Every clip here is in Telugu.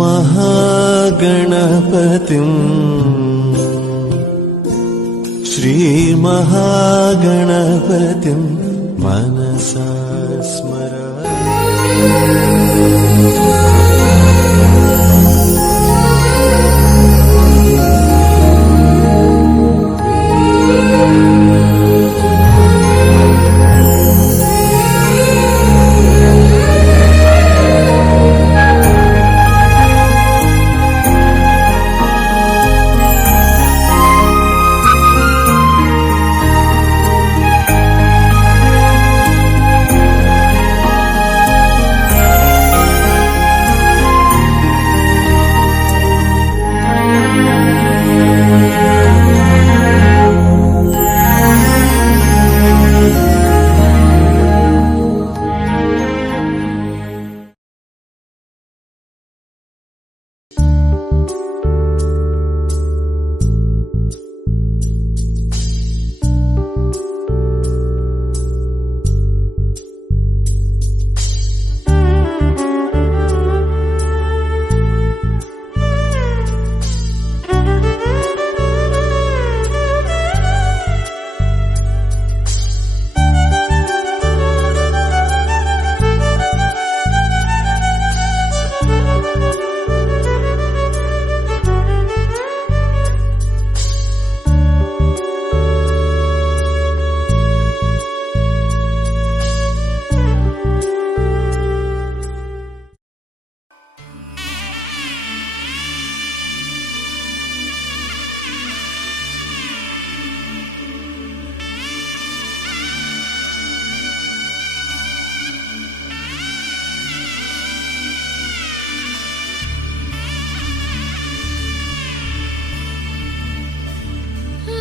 महागणपतिम् श्रीमहागणपतिं मनसा स्मरामि।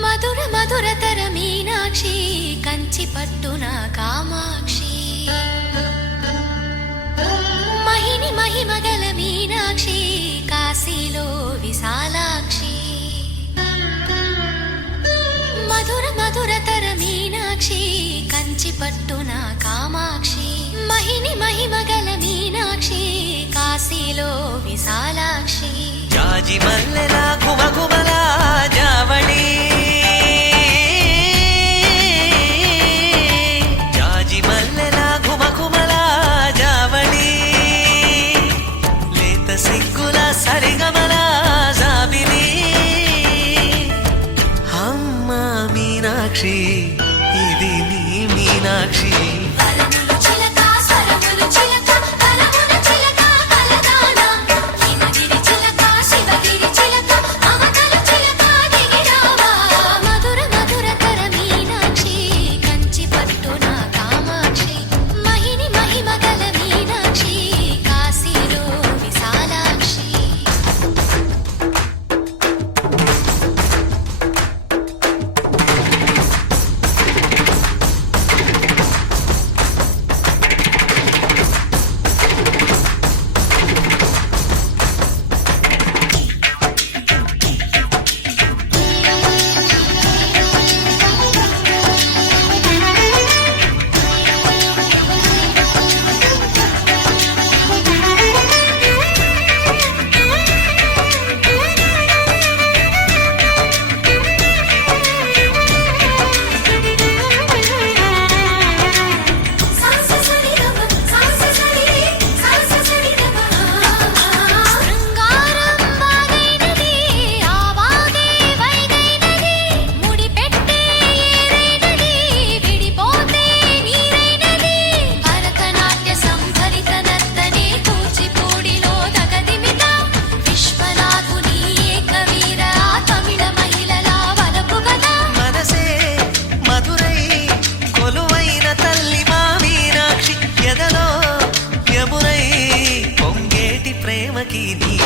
మధుర మధురతర మీనాక్షి కంచి పట్టున కామాక్షి మహిని మహిమగల మీనాక్షి కాశీలో విశాలాక్షి మధుర మధురతర మీనాక్షి కంచి పట్టున కామాక్షి మహిని మహిమగల మీనాక్షి కాశీలో విశాలాక్షి జాజి మల్లెలా గుమగుమలా జావళి ఇది నీ మీనాక్షి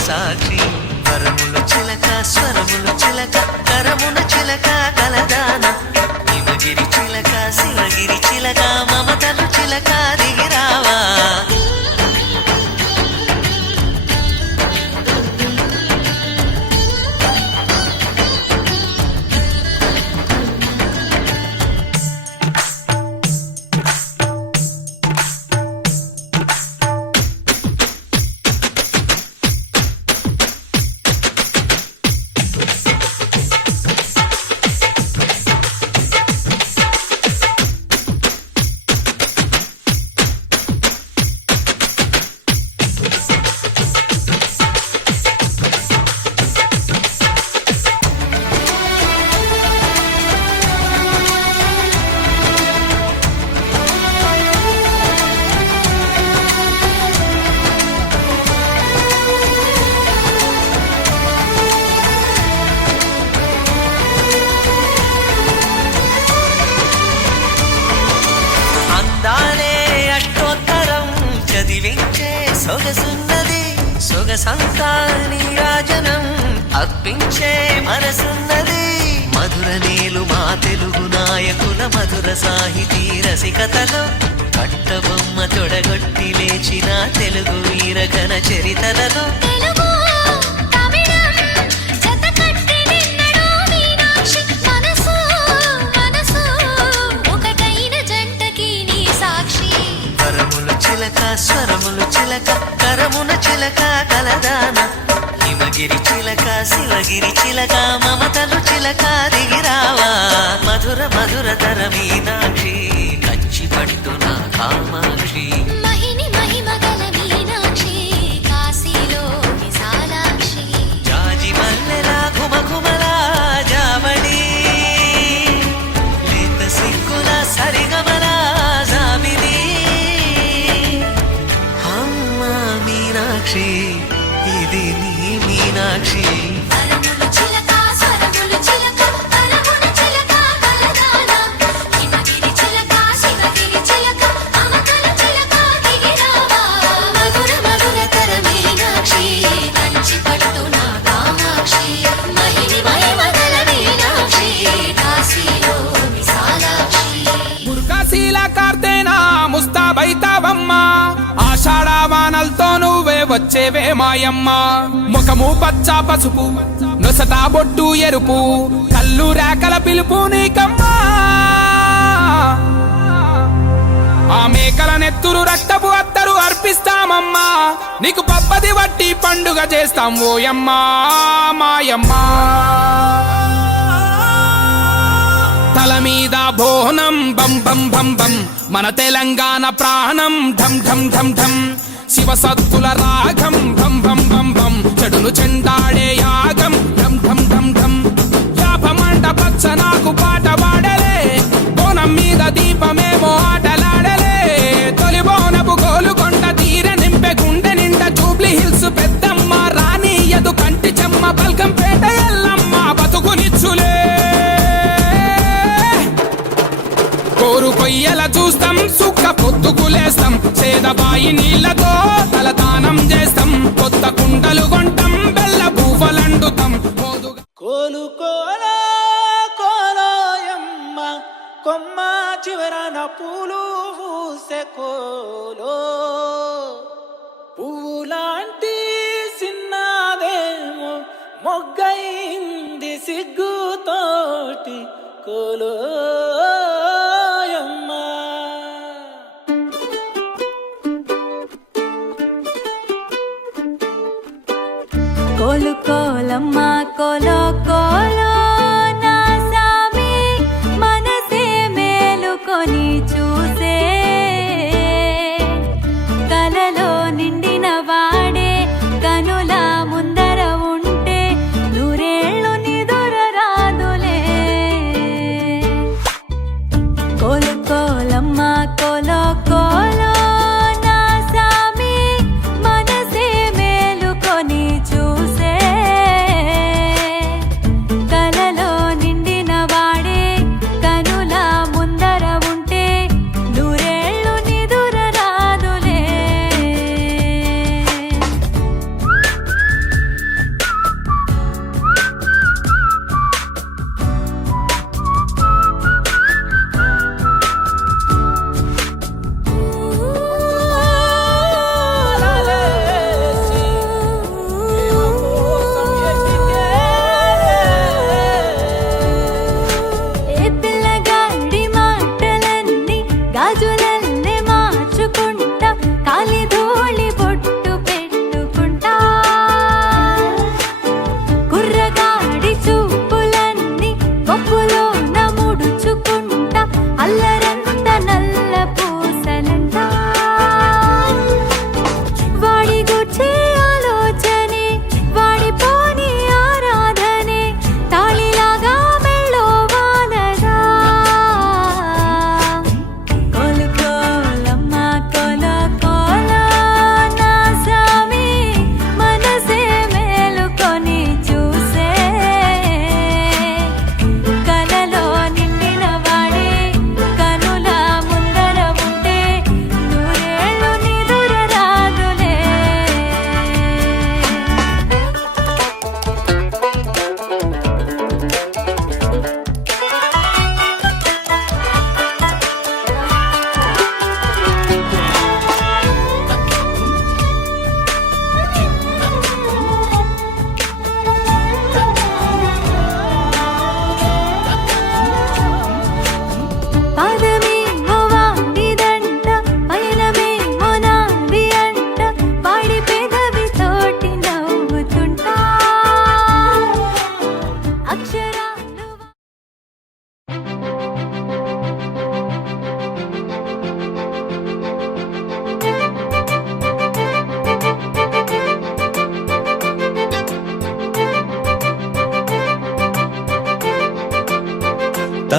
సాక్షి వరముల చిలక స్వరముల చిలక కరమున చిలక కలదాన హిమగిరి చిలక శివగిరి చిలక మమతలు చిలక దిగిరావా సొగసున్నది సొగసంతా నీరాజనం అర్పించే మనసున్నది మధుర నీలు మా తెలుగు నాయకుల మధుర సాహితీ రసికతలో కట్టబొమ్మ తొడగొట్టి లేచిన తెలుగు వీరగణ చరితలలో తెలుగు తమిళం జతకట్టి నిన్నడు మీనాక్షి మనసు మనసు ఒకటైన జంటకి నీ సాక్షి పరములు చిలక స్వరములు చిలక కరమున చిలక కలదాన హిమగిరి చిలక శివగిరి చిలక మమతలు చిలక దిగిరావా మధుర మధుర తర మీనాక్షి కంచి పట్టున కామాక్షి మహిని మహిమగల మీనాక్షి కాశీలో విశాలాక్షి జాజి మల్లెలా ఘుమఘుమలా జావళి లేత సిగ్గుల సరిగమలా జాబిలి అమ్మ మీనాక్షి ఇది నీ మీనాక్షి పరములు చిలక స్వరములు చిలక కరమున చిలక కలదాన హిమగిరి చిలక శివగిరి చిలక అమకల చిలక దిగిరావా మధుర మధుర తర మీనాక్షి కంచి పట్టున కామాక్షి మహిని మహిమగల మీనాక్షి కాశీలో విశాలాక్షి మురుకాశీల కార్తేనా ముస్తాబైతావమ్మ ఆషాఢవానలతో నువ్వే వచ్చేవే మాయమ్మ ముఖము పచ్చ పసుపు నొసట బొట్టు ఎరుపు కళ్ళు రేకల పిలుపు నీకమ్మా ఆ మేకల నెత్తురు రక్తపు అత్తరు అర్పిస్తామమ్మా నీకు పబ్బది వట్టి పండుగ చేస్తాం ఓయమ్మా మాయమ్మా తల మీద బోనం బం బం బం బం మన తెలంగాణ ప్రాణం ఢం ఢం ఢం ఢం శివ సత్తుల రాగం భం భం భం భం చెడును చెండాడే యాగం ఢం ఢం ఢం ఢం యాపమంట పచ్చ నాకు పాట పాడలే బోనం మీద దీపమేమో ఆటలాడలే తొలి బోనపు గోలుకొండ తీర నింపె గుండె నిండా జూబ్లీ హిల్స్ పెద్దమ్మ రాణి ఎదు కంటి చెమ్మ బల్కంపేట ఎల్లమ్మ బతుకునిచ్చులే కోరు కొయ్యల చూస్తాం సుక్క పొద్దుకులేస్తాం సేదబాయి నీళ్లతో తలదానం చేస్తాం కొత్త కుండలు కొంటాం బెల్ల పూవలండుతాం కోలు కోలో కోలోయమ్మ కొమ్మ చివరన పూలు పూసే కోలో పువ్వులాంటి సిన్నదేమో మొగ్గైంది సిగ్గుతోటి కోలోయమ్మ కోలు కోలమ్మ కోలో కోలో నా సామి మనసే మేలుకొని చూసే కలలో నిండిన వాడే కనుల ముందర ఉంటే నూరేళ్ళు నిదుర రాదులే కోలు కోలమ్మ కోలో కోలో నా సామి మనసే మేలుకొని చూసే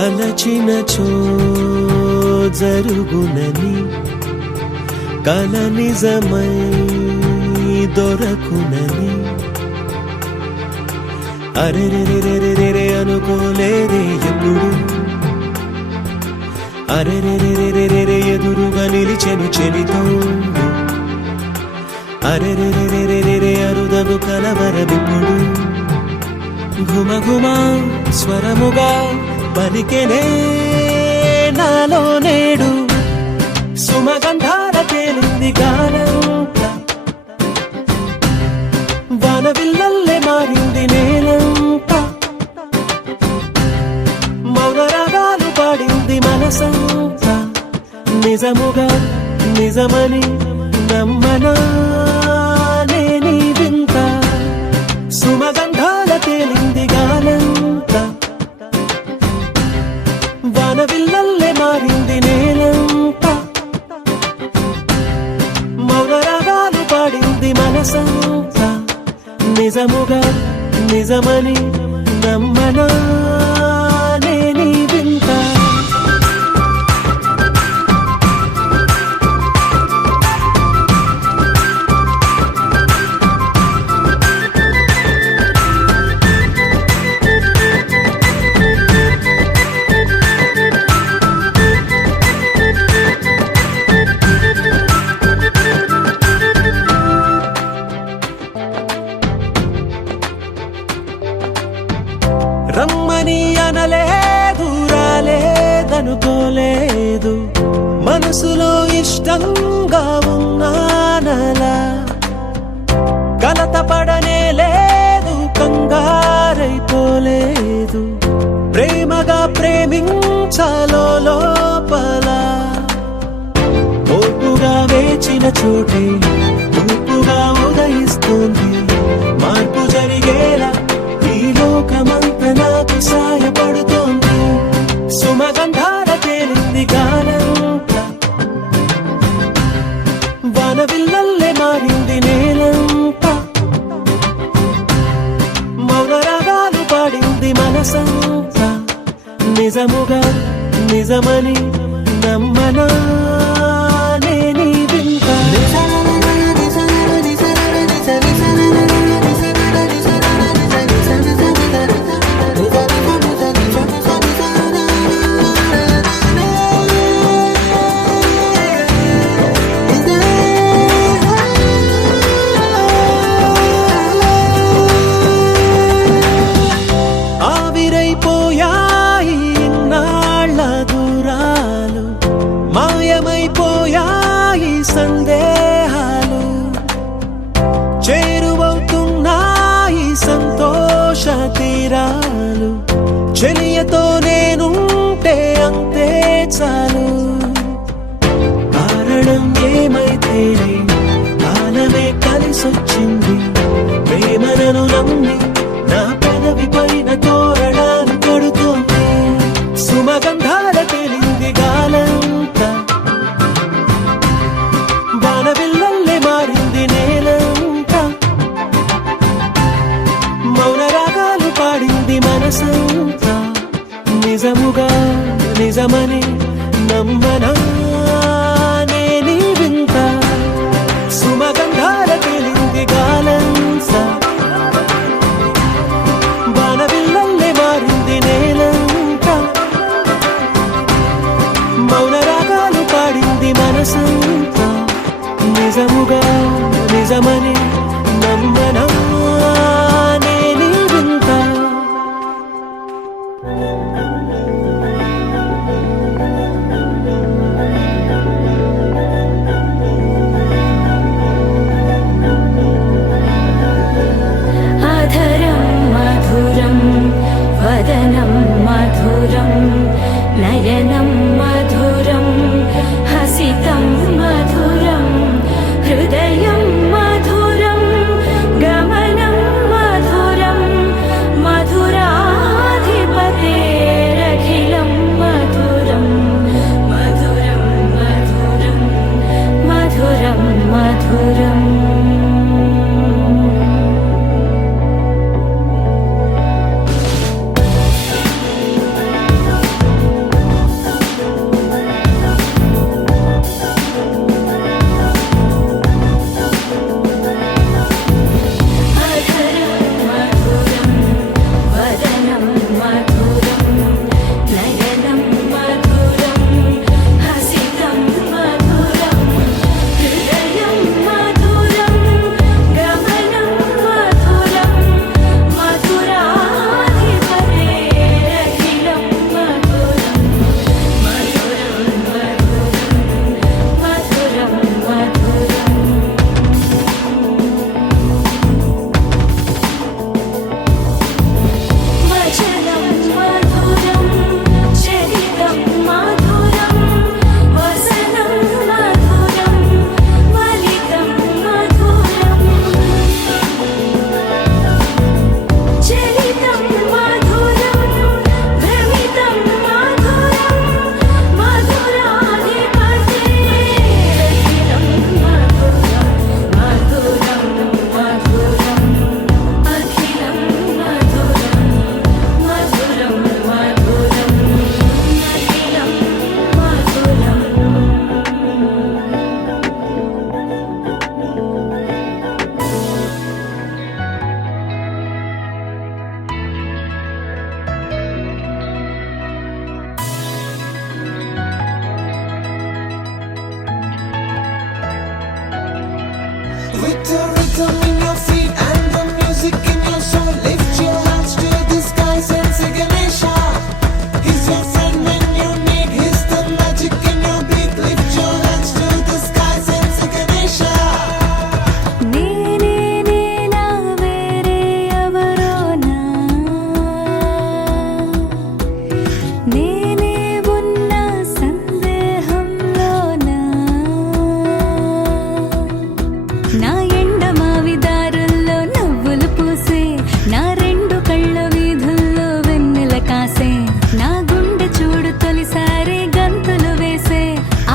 తలచినచో జరుగునని కల నిజమై దొరకునని అరెరెరెరెరెరె అనుకోలేదే ఎప్పుడు అరెరెరెరెరెరె ఎదురుగా నిలిచెను చెలితోడు అరెరెరెరెరెరె అరుదను కలవరమిప్పుడు ఘుమఘుమ స్వరముగా పలికెనే నాలో నేడు సుమగంధాల తేలింది గానంత వానవిల్లల్లే మారింది నేలంత మౌనరాగాలు పాడింది మనసంత నిజముగా నిజమని నమ్మనా నేనీ వింత సుమగంధాల తేలింది గానంత వానవిల్లల్లే మారింది నేలంత మౌనరాగాలు పాడింది మనసంత నిజముగా నిజమని నమ్మనా నేనీ వింత రమ్మని అనలేదు రాలేదనుకోలేదు మనసులో ఇష్టంగా ఉన్నానలా కలత పడనే లేదు కంగారైపోలేదు ప్రేమగా ప్రేమించాలో లోపల ఓపుగా వేచిన చోటే ఊపుగా ఉదయిస్తుంది మార్పు జరిగేలా ఈ లోకమంత నాకు సాయపడుతోంది సుమగంధాల తేలింది గానంత వానవిల్లల్లే మారింది నేలంత మౌనరాగాలు పాడింది మనసంత నిజముగా నిజమని నమ్మనా నేనీ వింత ఆవిరైపోయాయి ఇన్నాళ్ళ దూరాలు మాయమైపోయాయి సందేహాలు చేరువవుతున్నాయి సంతోష తీరాలు చెలియతో నేనుంటే అంతే చాలు కారణం ఏమైతేనే కాలమే కలిసొచ్చింది ప్రేమను నమ్మి నా పెదవి పైన తోరణాలు కడుతోంది సుమగంధాల తేలింది గాలంత వానవిల్లల్లే మారింది నేలంత మౌనరాగాలు పాడింది మనసంత నిజముగా నిజమని నమ్మనా నేనీ వింత సుమగంధాల తేలింది గాలంత వానవిల్లల్లే మారింది నేలంత మౌనరాగాలు పాడింది మనసంత నిజముగా నిజమని నమ్మనా నేనీ వింత అధరం మధురం వదనం మధురం నయనం మధురం హసితం మధురం హృదయం మధురం గమ With the rhythm in your feet and the music in your soul, lift your hands to the skies and say Ganesha. He's your friend when you need. He's the magic in your beat. Lift your hands to the skies and say Ganesha. నేనే నేనా వేరే ఎవరోనా నేనే ఉన్న సందేహంలోనా నా ఎండమావి దారుల్లో నవ్వులు పూసే నా రెండు కళ్ళ వీధుల్లో వెన్నెల కాసే నా గుండె చూడు తొలిసారి గంతులు వేసే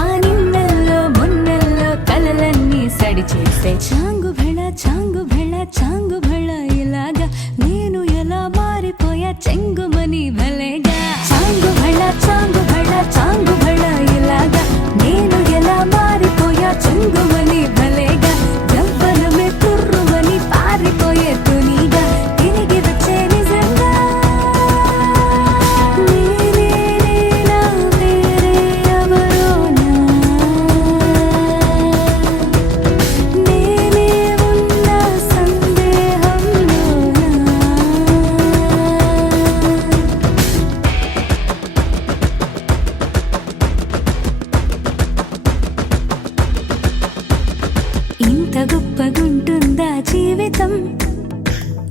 ఆ నిన్నెల్లో మొన్నెల్లో కలలన్నీ సడి చేసే చాంగు భళ చాంగు భళ చాంగు భళ ఇలాగా నేను ఎలా మారిపోయా చెంగుమని భలేగా చాంగు భళ చాంగు భళ చాంగు భళ ఇలాగా నేను ఎలా మారిపోయా చెంగుమని భలేగా జవ్వనమే తుర్రుమని పారిపోయే తునిగా తిరిగి వచ్చే నిజంగా నేనే నేనా వేరే ఎవరోనా నేనే ఉన్న సందేహంలోనా ఇంత గొప్పగుంటుందా జీవితం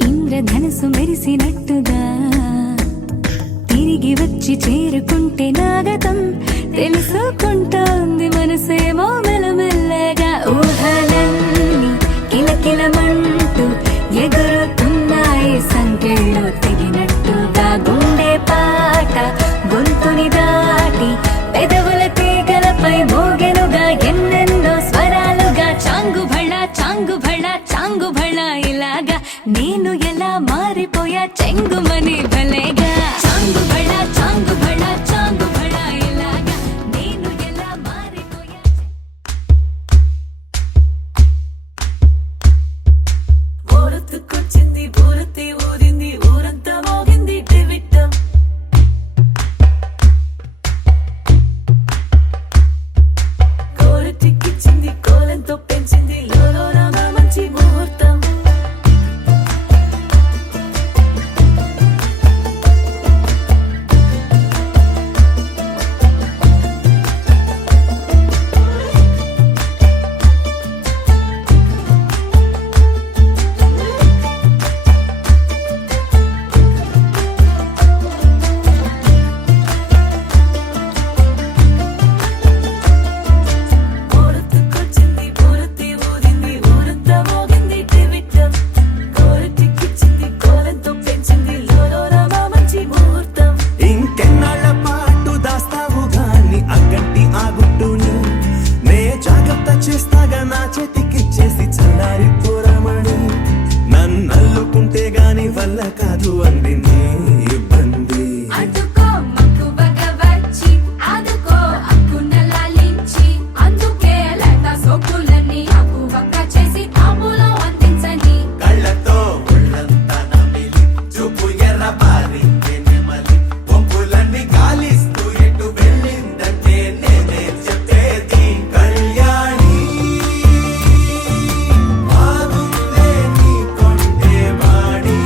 ఇంద్రధనుసు మెరిసినట్టుగా తిరిగి వచ్చి చేరుకుంటే నాగతం తెలుసుకుంటోంది మనసేమో మెల్లమెల్లగా ఊహలన్నీ కిలకిలమంటూ ఎగురుతున్నాయి సంకెళ్ళు తెగినట్టుగా గుండె పాట గొంతుని దాటి పెదవుల తీగలపై మోగెనుగా ఎన్నెన్నో స్వరాలుగా చాంగు భళ చాంగు భళ చాంగు భళ ఇలాగా నేను ఎలా మారిపోయా చెంగుమని భలేగా చాంగు భళ చాంగు భళ చాంగు భళ ఇలాగా నేను ఎలా మారిపోయా ఊరొత్తుకొచ్చింది ఊరొత్తి ఊరింది ఊరంతా మోగింది టివిట్టం కోరటిక్కిచ్చింది కోలంతో పెంచింది లోలోన మంచి ముహూర్తం ఊరొత్తుకొచ్చింది ఊరొత్తి ఊరింది ఊరంతా మోగింది టివిట్టం కోరటిక్కిచ్చింది కోలంతో పెంచింది లోలోన మంచి ముహూర్తం ఇంకెన్నాళ్ళ పాటు దాస్తావు గాని అగ్గంటి ఆ గుట్టుని నే జాగ్రత్త చేస్తాగా నా చేతికిచ్చేసి చల్లారి పోరమణి నన్నల్లుకుంటే గాని వల్ల కాదు అంది నీ ఇబ్బంది అందుకో మక్కువగా వచ్చి ఆదుకో అక్కున లాలించి అందుకే లేత సోకులన్నీ అక్కువగా చేసి తాంబూలం అందించని కళ్ళతో ఒళ్ళంతా నమిలి చూపు ఎర్రబారి నెమలి పొంపులన్నీ గాలిస్తూ ఎటు వెళ్ళిందంటే నేనే చెప్పేది కళ్యాణి బాగుందే నీ కొండే వాడి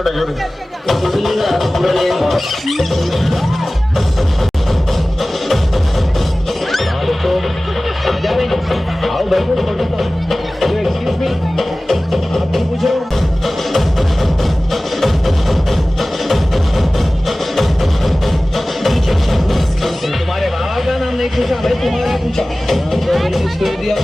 చూడండి చూడండి तुम्हारे बाबा का नाम नहीं पूछा भाई, तुम्हारा पूछा तो दिया।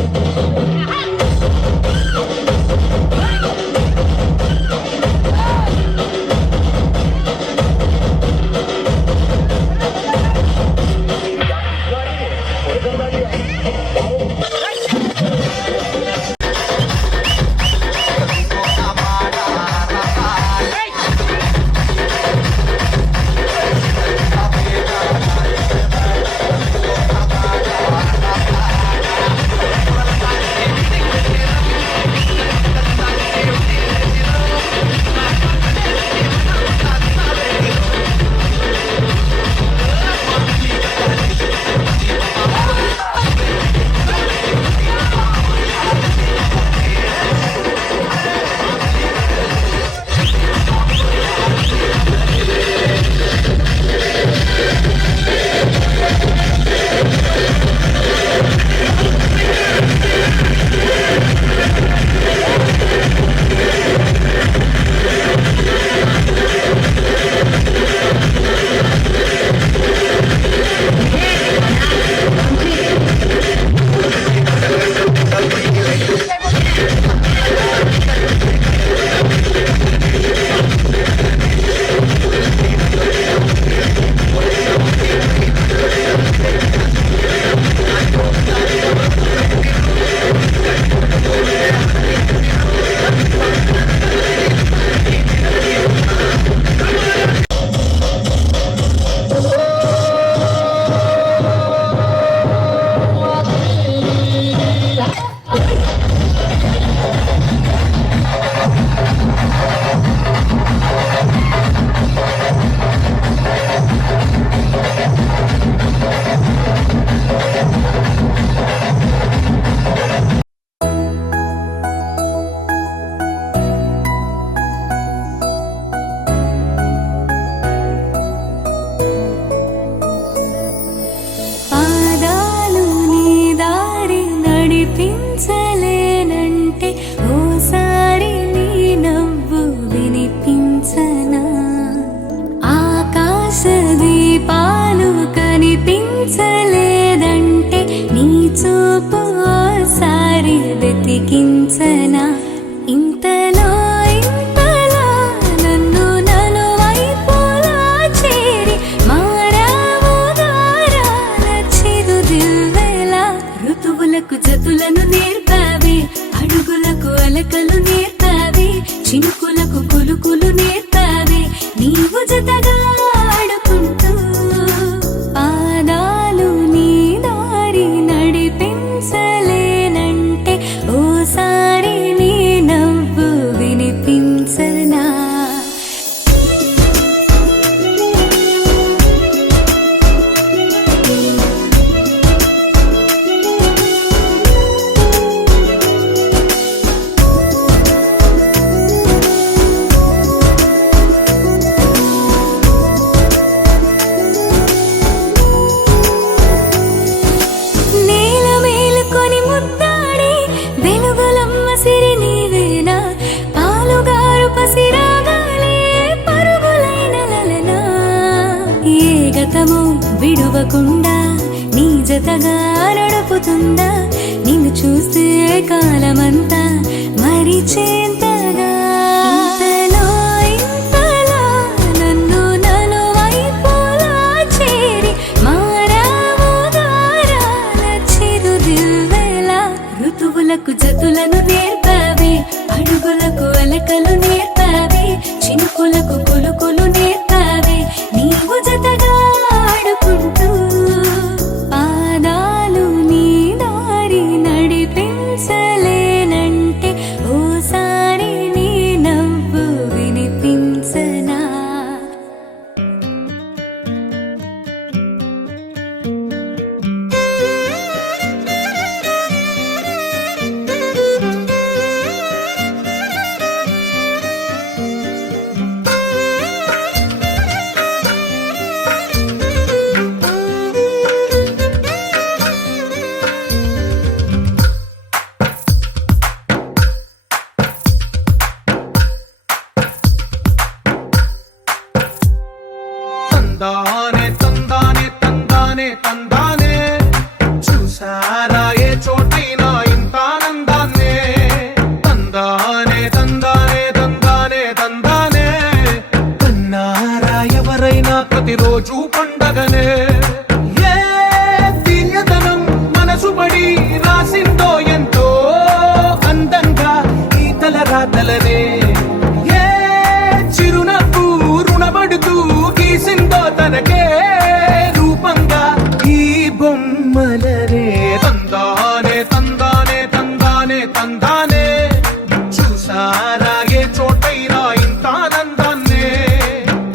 పాదాలు నీ దారి నడిపించలేనంటే ఓసారి నీ నవ్వు వినిపించనా? ఆకాశ దీపాలు కనిపించలేదంటే నీ చూపు ఓసారి వెతికించనా? ఇంతలో ఇంతలో నన్ను నలువైపులా చేరి మారావు దారాల చిరుదివ్వెలా. ఋతువులకు జతులను నేర్పావి, అడుగులకు అలకలు నేర్పావి, చినుకులకు కులుకులు నేర్పావి, నీవు జతగా ఆడుకుంటూ. పాదాలు నీ దారి నడిపించలేనంటే ఓసారి నీ నవ్వు వినిపించనా? నేల మేలుకొని ముద్దాడి వెలుగులమ్మ సిరి నీవేనా? పాలుగారు పసిరాగాలే పరుగులైన లలనా. ఏ గతము విడువకుండా నీ జతగా నడుపుతుందా? నిన్ను చూస్తే కాలమంతా మరిచేంతగా. ఇంతలో ఇంతలో నన్ను నలువైపులా చేరి మారావు దారాల చిరుదివ్వెలా. ఋతువులకు జతులను నేర్పావి, అడుగులకు అలకలు నేర్పావి, చినుకులకు కులుకులు నేర్పావి, నీవు జతగా ఆడుకుంటూ. పాదాలు నీ దారి నడిపించలేనంటే ఓసారి నీ తందానే తందానే చూసారా ఏ చోటైనా ఇంత ఆనందాన్నే తందానే తందానే తందానే తందానే కన్నారా ఎవరైనా ప్రతిరోజు పండగనే ఏ తీయదనం మనసు పడి రాసిందో ఎంతో అందంగా ఈ తలరాతలనే ఏ చిరునవ్వు రుణపడుతూ గీసిందో తనకే రూపంగా ఈ బొమ్మలనే తందానే తందానే తందానే తందానే చూసారా ఏ చోటైనా ఇంత ఆనందాన్నే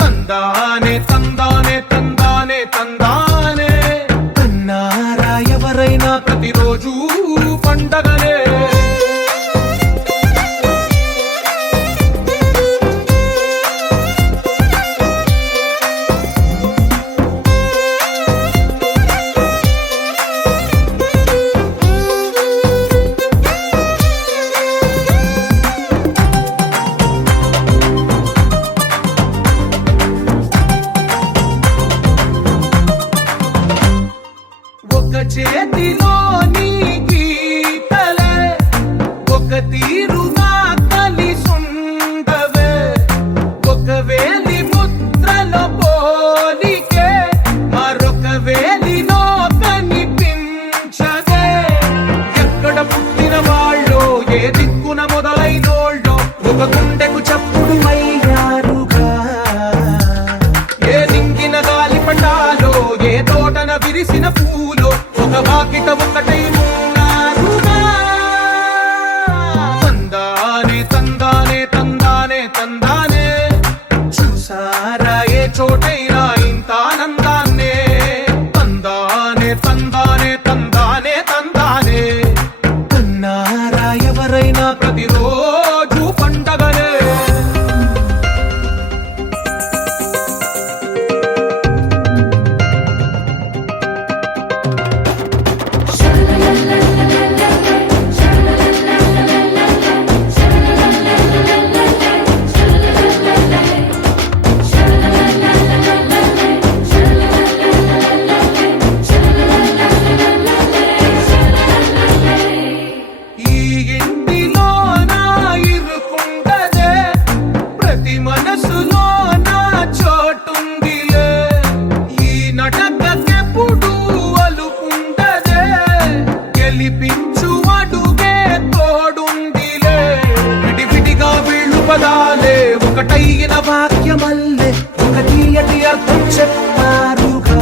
తందానే తందానే తందానే తందానే కన్నారా ఎవరైనా ప్రతిరోజు పండగనే ఒక చేతిలో నీ గీతలే ఒక తీరుగా కలిసుండవే ఒక వేలి ముద్రలో పోలికే మరొక వేలిలో కనిపించదే ఎక్కడ పుట్టిన వాళ్ళో ఏ దిక్కున మొదలైనోళ్ళో ఒక గుండెకు చప్పుడు అయ్యారుగా ఏ దింగిన గాలి పటాలో ఏ తోటన విరిసిన పూలో ఒక వాకిట ఒకటై ఉన్నారుగా తందానే తందానే తందానే తందానే చూసారా ఏ చోటైనా ఇంత ఆనందాన్నే తందానే తందానే తందానే తందానే కన్నారా ఎవరైనా ప్రతిరోజు పండగనే ఈ ఇంటిలో నా ఇరుకుండదే ప్రతి మనసులో నా చోటుందిలే ఈ నటకెప్పుడు అలుకుండదే గెలిపించు అడుగే తోడుందిలే విడివిడిగా వీళ్ళు పదాలే ఒకటైన వాక్యమల్లే ఒక తీయటి అర్థం చెప్పారుగా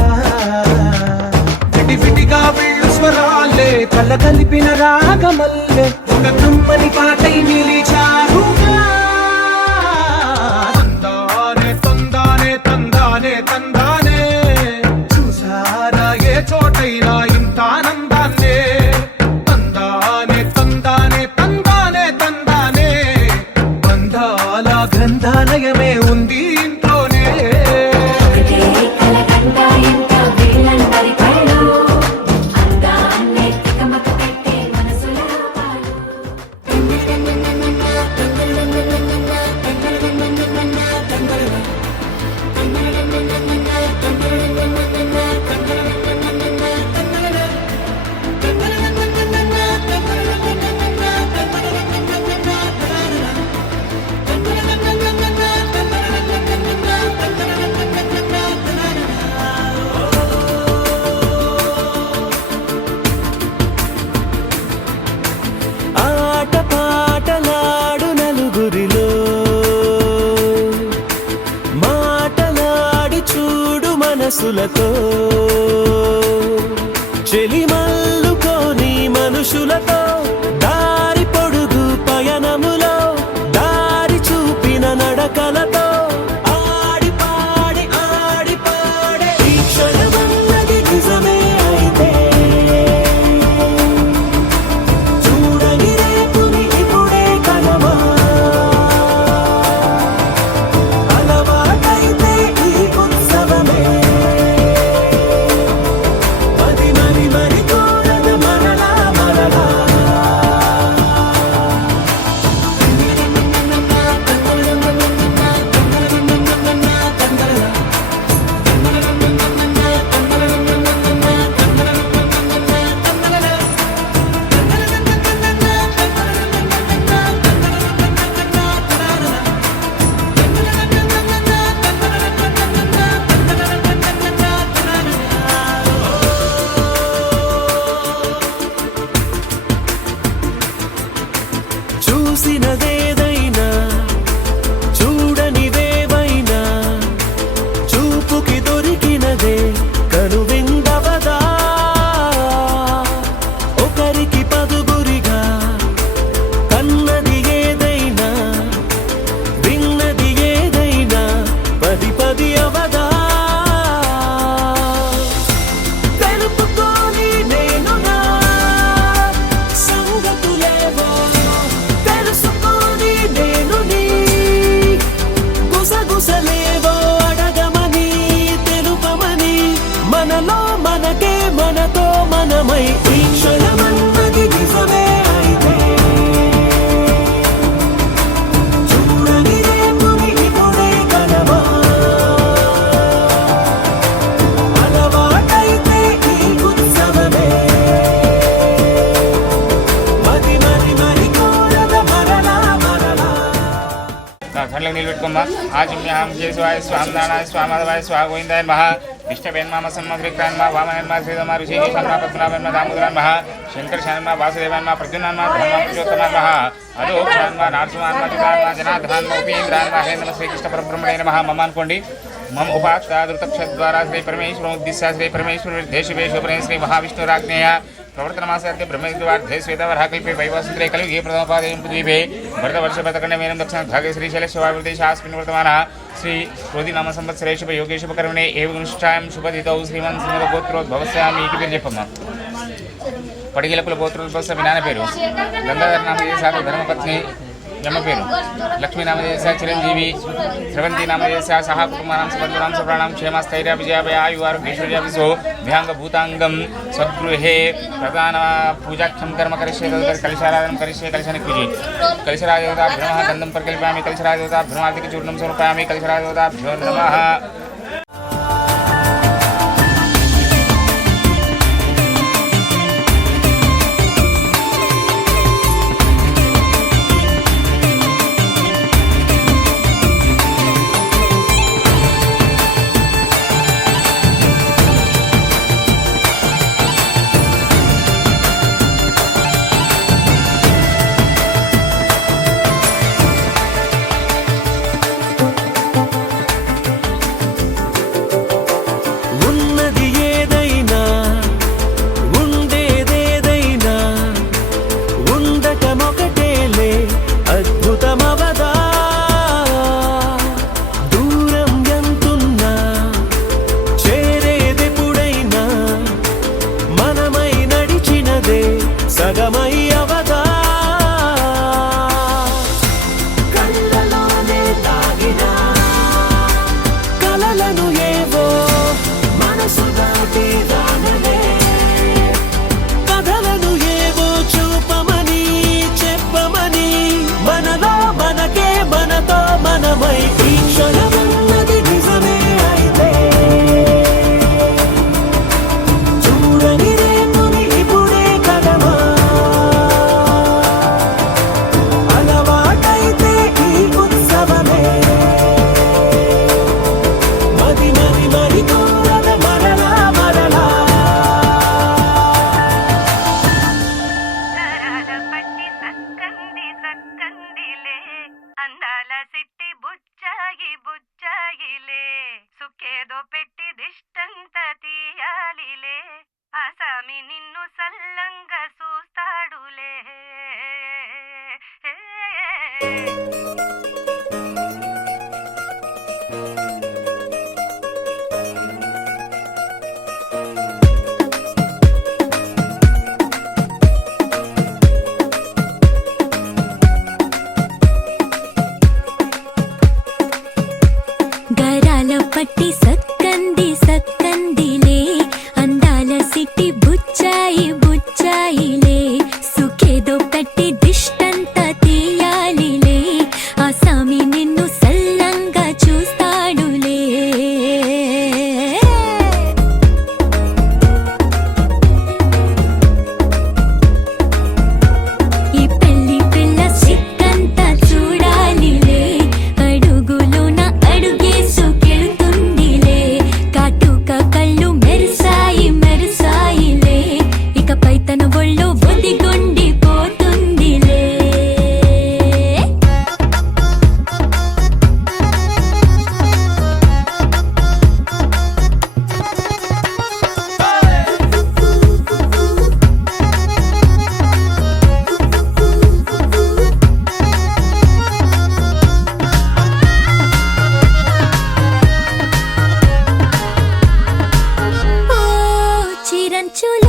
విడివిడిగా వీళ్ళు స్వరాలే కల కలిపిన రాగమల్లే ఒక కమ్మని పాటై నిలిచారుగా తందానే తందానే తందానే తందానే చూసారా ఏ చోటైనా ఇంత ఆనందాన్నే తందానే తందానే తందానే తందానే బంధాల గ్రంథాలయమే ఉంది ఇంట్లోనే ఒకటే కలకండ ఎంత వీళ్ళందరి కళ్ళు అందాన్నే తికమక పెట్టే మనసుల పాలు ఆట పాటలాడు నలుగురిలో మాటలాడి చూడు మనసులతో చెలిమల్లుకోని మనుషులతో దారి పొడుగు పయనములో దారి చూపిన నడకలతో ఆడి పాడి ఈ క్షణమన్నది నిజమే అయితే చూడని రేపుని ఇప్పుడే కలవా అలవాటైతే ఈ ఉత్సవమే మరి మరి మరి మనలో మనకే మనతో మనమై ఈ క్షణమన్నది నిజమే అయితే చూడని రేపుని ఇప్పుడే కలవా అలవాటైతే ఈ ఉత్సవమే మరి మరి మరి కోరద మరలా మరలా కళ్ళకి నీళ్ళు పెట్టుకోమ్మా ఆజమ్యాం కేశవాయ స్వామినారాయణ స్వామధవాయ స్వా గోవిందాయ నమః విష్ణవేన్మ సన్మగ్రిక్రాన్మ వామనేన్మ శ్రీధమ ఋషికేశన్మ పద్మనాభన్మ దామోదరాన్మ శంకర్షాన్మ వాసుదేవాన్మ ప్రద్యున్నాన్మ ధర్మ పురుషోత్తమాన్మ అదోక్షాన్మ నారసింహాన్మ చితాన్మ జనార్దనాన్మ ఉపేంద్రాన్మ హేంద్ర శ్రీకృష్ణ పరబ్రహ్మణే నమః మమ అనుకోండి మమ ఉపాక్షాదృతక్షద్వారా శ్రీ పరమేశ్వరం ఉద్దిశ్య శ్రీ పరమేశ్వర దేశవేశ్వరే శ్రీ మహావిష్ణురాజ్ఞేయ ప్రవర్తనమాసార్థే బ్రహ్మవిద్వార్థే శ్వేతవరాకల్పే వైవాసుంద్రే కలియుగే ప్రథమపాదయం ద్వీపే భరతవర్షపథకండమేనం దక్షిణ భాగే శ్రీశైలశివాదేశాస్మిన్ వర్తమాన శ్రీ క్రోధినామ సంవత్సరే శుభ యోగే శుభకర్మణే ఏవగునిష్టాయం శుభదితౌ శ్రీమన్ శ్రీమద గోత్రోద్భవస్యామి ఇంటి పేరు చెప్పమ్మా పడిగిలకుల గోత్రోద్భవస్య మీ నాన్న పేరు గంగాధర నామదేశ ధర్మపత్ని యమ్మ పేరు లక్ష్మీనామదేశ చిరంజీవి స్రవంతి నామదేశ సహా కుటుంబానాం సుబంధునాం సుప్రాణాం క్షేమస్థైర్య విజయాభయ ఆయు ఆరోగ్యేశ్వర్యాభిసో విహాంగ భూతాంగం స్వగృహే ప్రధాన పూజాఖ్యం కర్మ కరిష్యే తదుపరి కలశారాధనం కరిష్యే కలశాన్ని పూజి కలశరాజోదాభ్యమ గంధం పరికల్పయామి కలశరాజోదాభ్యమార్తిక చూర్ణం సమర్పయామి కలశరాజోదాభ్యో నమః ఉన్నది ఏదైనా ఉండేదేదైనా ఉండటమొకటేలే అద్భుతమవదా దూరం ఎంతున్నా చేరేదెప్పుడైనా మనమై నడిచినదే సగమై అవదా కళ్ళలోనే తాగినా కలలను ఏవో మనసు దాటి రానలే కథలను ఏవో చూపమని చెప్పమని మనలో మనకే మనతో మనమై ఈ క్షణమన్నది నిజమే అయితే చూడని రేపుని ఇప్పుడే కలవా అలవాటైతే ఈ ఉత్సవమే మరి మరి మరి కోరద మరలా మరలా పట్టి సక్కంది సక్కందిలే అందాల సిట్టి బుచ్చాయి బుచ్చాయిలే సుఖేదో పెట్టి దిష్టంత తీయాలిలే ఆసామి నిన్ను సల్లంగా చూస్తాడులే గరాల పట్టి సక్కంది సక్కందిలే అందాల సిట్టి బుచ్చాయి బుచ్చాయిలే సుఖేదో పెట్టి దిష్టంత తీయాలిలే ఆసామి నిన్ను సల్లంగా చూస్తాడులే ఈ పెళ్లి పిల్ల సిక్కంతా చూడాలిలే అడుగులోన అడుగేసుకెళ్తుందిలే కాటుక కళ్ళు మెరిసాయి మెరిసాయిలే ఇకపై తన ఒళ్ళు ఒదిగొండిపోతుందిలే ఓ చిరంచులు